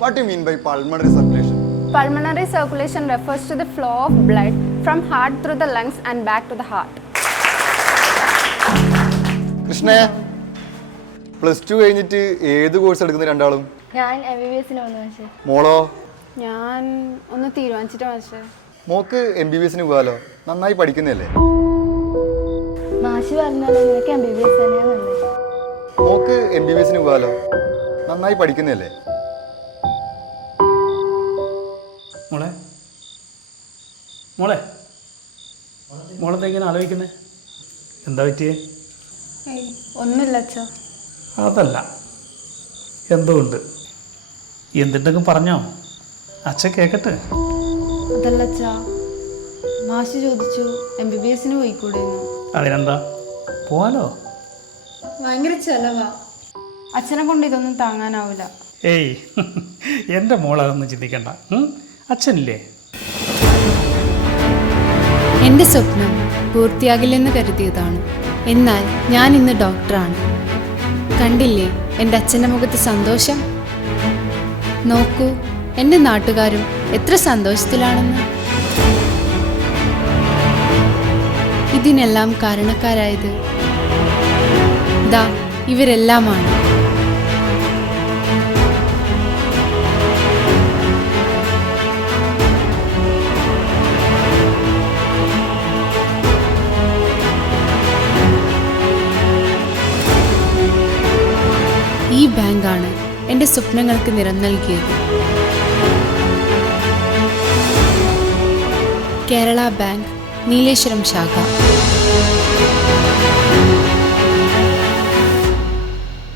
What do you mean by pulmonary circulation? Pulmonary circulation refers to the flow of blood from heart through the lungs and back to the heart. കൃഷ്ണേ, +2 കഴിഞ്ഞിട്ട് ഏത് course എടുക്കുന്ന രണ്ടാളും? ഞാൻ MBBS-ന് വന്നു പക്ഷേ. മോളോ? ഞാൻ ഒന്ന് തീരുമാനിച്ചിട്ട് പക്ഷേ. മോക്ക് MBBS-ന് പോകാലോ, നന്നായി പഠിക്കുന്നതല്ലേ? മാഷി പറഞ്ഞാലോ നിനക്ക് MBBS തന്നെയാണ് നല്ലത്. മോക്ക് MBBS-ന് പോകാലോ, നന്നായി പഠിക്കുന്നതല്ലേ? മോളെ മോളെ മോളെന്താ ഇങ്ങനെ ആലോചിക്കുന്നത്? എന്താ പറ്റിയേ? ഒന്നുമില്ല അച്ഛാ. അതല്ല, എന്തോ ഉണ്ട്. എന്തുണ്ടെങ്കിലും പറഞ്ഞോ, അച്ഛൻ കേൾക്കട്ടെ. അതല്ല അച്ഛാ, മാഷി ചോദിച്ചു MBBS-ന് പോയിക്കൂടെയെന്ന്. അതിനെന്താ, പോവാലോ. ഭയങ്കര ചെലവാ, അച്ഛനെ കൊണ്ട് ഇതൊന്നും താങ്ങാനാവില്ല. ഏയ് എൻ്റെ മോളതൊന്നും ചിന്തിക്കണ്ട. അച്ഛനില്ലേ? എൻ്റെ സ്വപ്നം പൂർത്തിയാകില്ലെന്ന് കരുതിയതാണ്. എന്നാൽ ഞാൻ ഇന്ന് ഡോക്ടറാണ്. കണ്ടില്ലേ എൻ്റെ അച്ഛൻ്റെ മുഖത്ത് സന്തോഷം? നോക്കൂ, എൻ്റെ നാട്ടുകാരും എത്ര സന്തോഷത്തിലാണെന്ന്. ഇതിനെല്ലാം കാരണക്കാരായത് ദാ ഇവരെല്ലാമാണ്. ഈ ബാങ്കാണ് എൻ്റെ സ്വപ്നങ്ങൾക്ക് നിറം നൽകിയത്. കേരള ബാങ്ക്, നീലേശ്വരം ശാഖ.